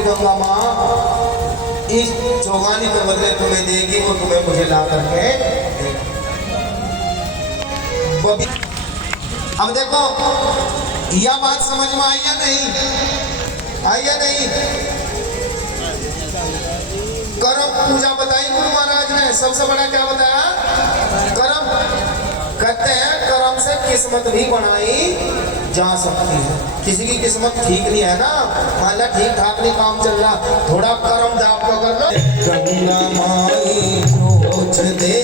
गंगा माँ इस चौगानी के बदले तुम्हें देगी, वो तुम्हें मुझे ला करके। अब देखो यह बात समझ में आई या नहीं, आई या नहीं? कर्म पूजा बताई गुरु महाराज ने, सबसे बड़ा क्या बताया? कर्म। कहते हैं कर्म से किस्मत भी बनाई जा सकती है। किसी की किस्मत ठीक नहीं है ना, मान ला ठीक ठाक नहीं काम चल रहा, थोड़ा कर्म जाप कर लो। गंगा माई कुछ दे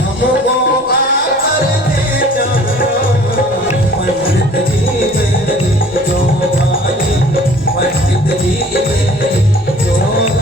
हमको आकर दे जाना, पंडित जी मेरी जोगानी, पंडित जी मेरी जोगानी।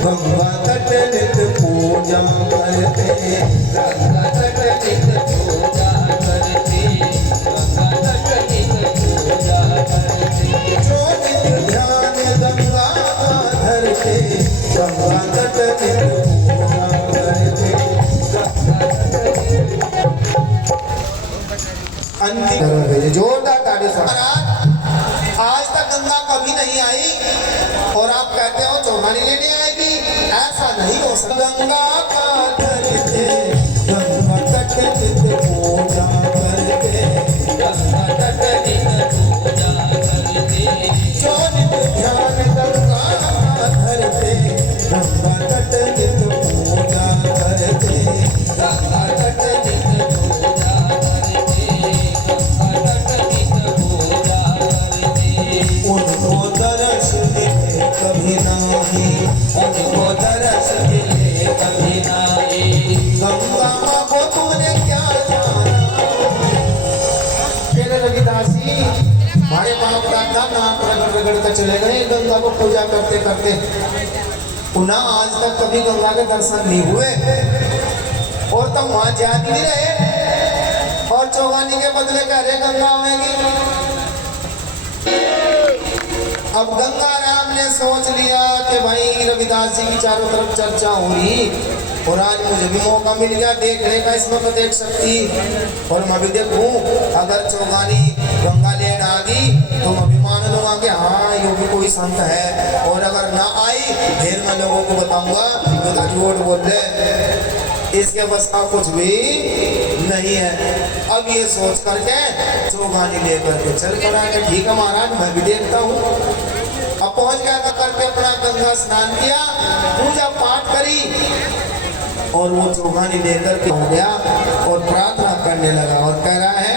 गंगा तट नित पूजा करते, गंगा तट नित पूजा करते, गंगा तट नित पूजा करते। जो नित ध्यान गंगा का धरते, गंगा तट नित पूजा करते, गंगा तट नित। जोरदार ताली से। आज तक गंगा कभी नहीं आई और आप कहते हो चौगानी लेने आएगी, ऐसा नहीं हो सकता। गंगा का धरते, गंगा तट नित पूजा करते, गंगा तट नित पूजा करते। जो नित ध्यान गंगा का धरते, गंगा तट नित पूजा करते, गंगा तट नित पूजा करते, गंगा तट नित पूजा करते। उनको दर्श मिले कभी नहीं, उनको दर्श मिले कभी नहीं। गंगा माँ को तुमने क्या जाना? कहने लगी दासी, हमारे बाप दादा नाक रगड़ रगड़ कर चले गए गंगा को पूजा करते करते, पुनः आज तक कभी गंगा के दर्शन नहीं हुए और तब वहां जा नहीं रहे और चौगानी के बदले कह रहे गंगा आएगी। अब गंगा राम ने सोच लिया कि भाई रविदास जी की चारों तरफ चर्चा हो रही और आज मुझे भी मौका मिल गया देखने का, इसमें तो देख सकती और मैं भी देखूं। अगर चौगानी गंगा लेन आ गई तो मैं भी मान लूंगा कि हाँ ये भी कोई संत है, और अगर ना आई फिर मैं लोगों को बताऊंगा तो झूठ बोल रहे, इसके बस का कुछ भी नहीं है। अब ये सोच करके चौगानी लेकर के चल पड़ा कि ठीक है महाराज मैं भी देखता हूँ। अब पहुंच गया करके अपना गंगा स्नान किया, पूजा पाठ करी और वो चौगानी लेकर के हो गया और प्रार्थना करने लगा और कह रहा है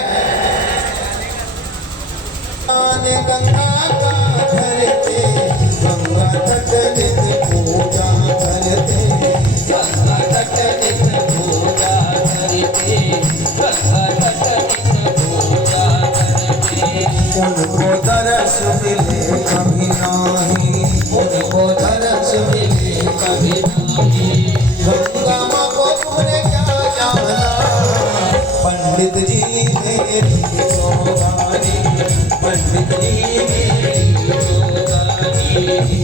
गंगा का धरते, गंगा तट नित पूजा करते, गंगा तट नित पूजा करते, गंगा तट नित पूजा करते। उनको दर्श मिले कभी नहीं, उनको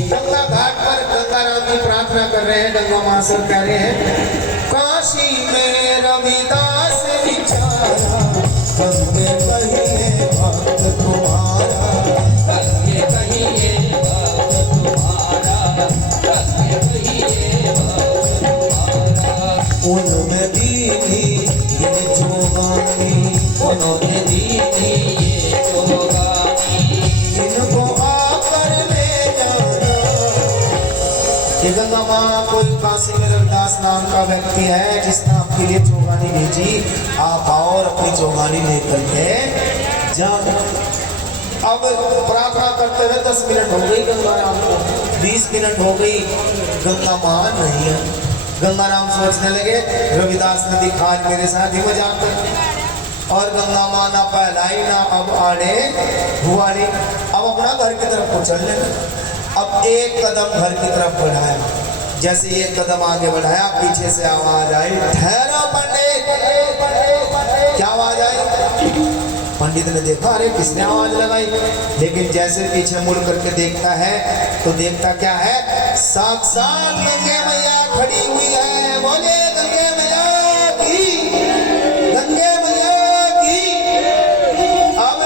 गंगा घाट पर गंगा राम की प्रार्थना कर रहे हैं। गंगा मां से कह रहे हैं, काशी में रविदास विचारा, गंगे कहिए भक्त तुम्हारा, गंगे कहिए भक्त तुम्हारा, गंगे कहिए भक्त तुम्हारा। उनमें दीदी ये जोगानी, उन्होंने दीदी ये जोगानी, इनको आकर ले जाना। ये गंगा मां कोई काशी में रविदास नाम का व्यक्ति है जिसने आपके लिए चौगानी भेजी। आप आओ और अपनी चौगानी लेकर के जाओ। अब प्रार्थना करते हुए 10 मिनट हो गई गंगा राम को, 20 मिनट हो गई, गंगा मां नहीं है। गंगा राम सोचने लगे रविदास ने दिखा आज मेरे साथ ही मजाक कर, और गंगा मां ना पहलाई ना अब आड़े हुआड़ी। अब अपना घर की तरफ को चलने लगे। अब एक कदम घर की तरफ बढ़ाया, जैसे एक कदम आगे बढ़ाया पीछे से आवाज आई, ठहरो पंडित। क्या आवाज आई? पंडित ने देखा अरे किसने आवाज लगाई, लेकिन जैसे पीछे मुड़ करके देखता है तो देखता क्या है, साक्षात गंगे मैया खड़ी हुई है। बोले गंगे मैया की, गंगे मैया की। अब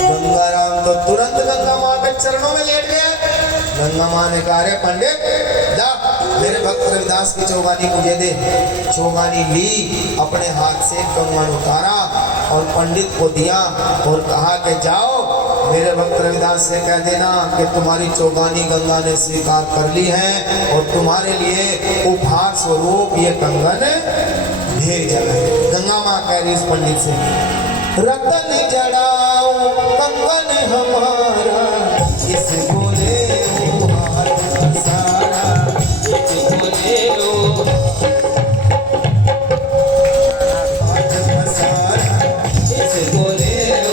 गंगा राम तो तुरंत गंगा मां के चरणों में लेट गया। गंगा मां ने कहा रे पंडित जा मेरे भक्त रविदास की चौगानी मुझे दे। चौगानी ली, अपने हाथ से कंगन उतारा और पंडित को दिया और कहा कि जाओ मेरे भक्त रविदास से कह देना कि तुम्हारी चौगानी गंगा ने स्वीकार कर ली है और तुम्हारे लिए उपहार स्वरूप ये कंगन भेजा है। गंगा मां कह रही इस पंडित से, रतन जड़ाओ कंगन हमारा, इसको ले सारा, इसको ले लो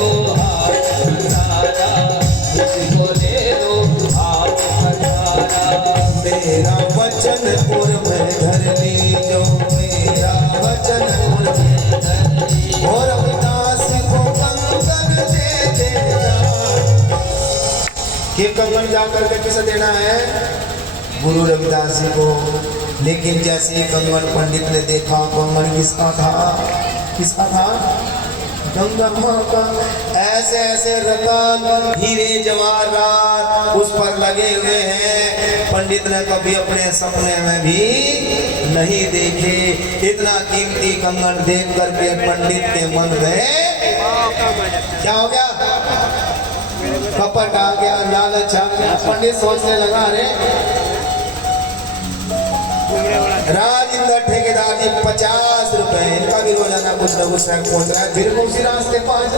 मेरा वचन पुर में धर लीजो, मेरा वचन पुर में धर लीजो, और रविदास को कंगन दे देना। ये कंगन जाकर के किसे देना है? गुरु रविदास जी को। लेकिन जैसे ही कंगन पंडित ने देखा, कंगन किसका था? किसका था? गंगा मां का। ऐसे ऐसे रतन हीरे जवाहरात उस पर लगे हुए हैं, पंडित ने कभी अपने सपने में भी नहीं देखे। इतना कीमती कंगन देख करके पंडित के मन में क्या हो गया? कपट आ गया, लालच आ गया। पंडित सोचने लगा अरे राजेंद्र ठेकेदार जी 50 रुपए, इनका भी रोजाना कुछ न कुछ पहुंच रहा है, फिर उसी रास्ते 5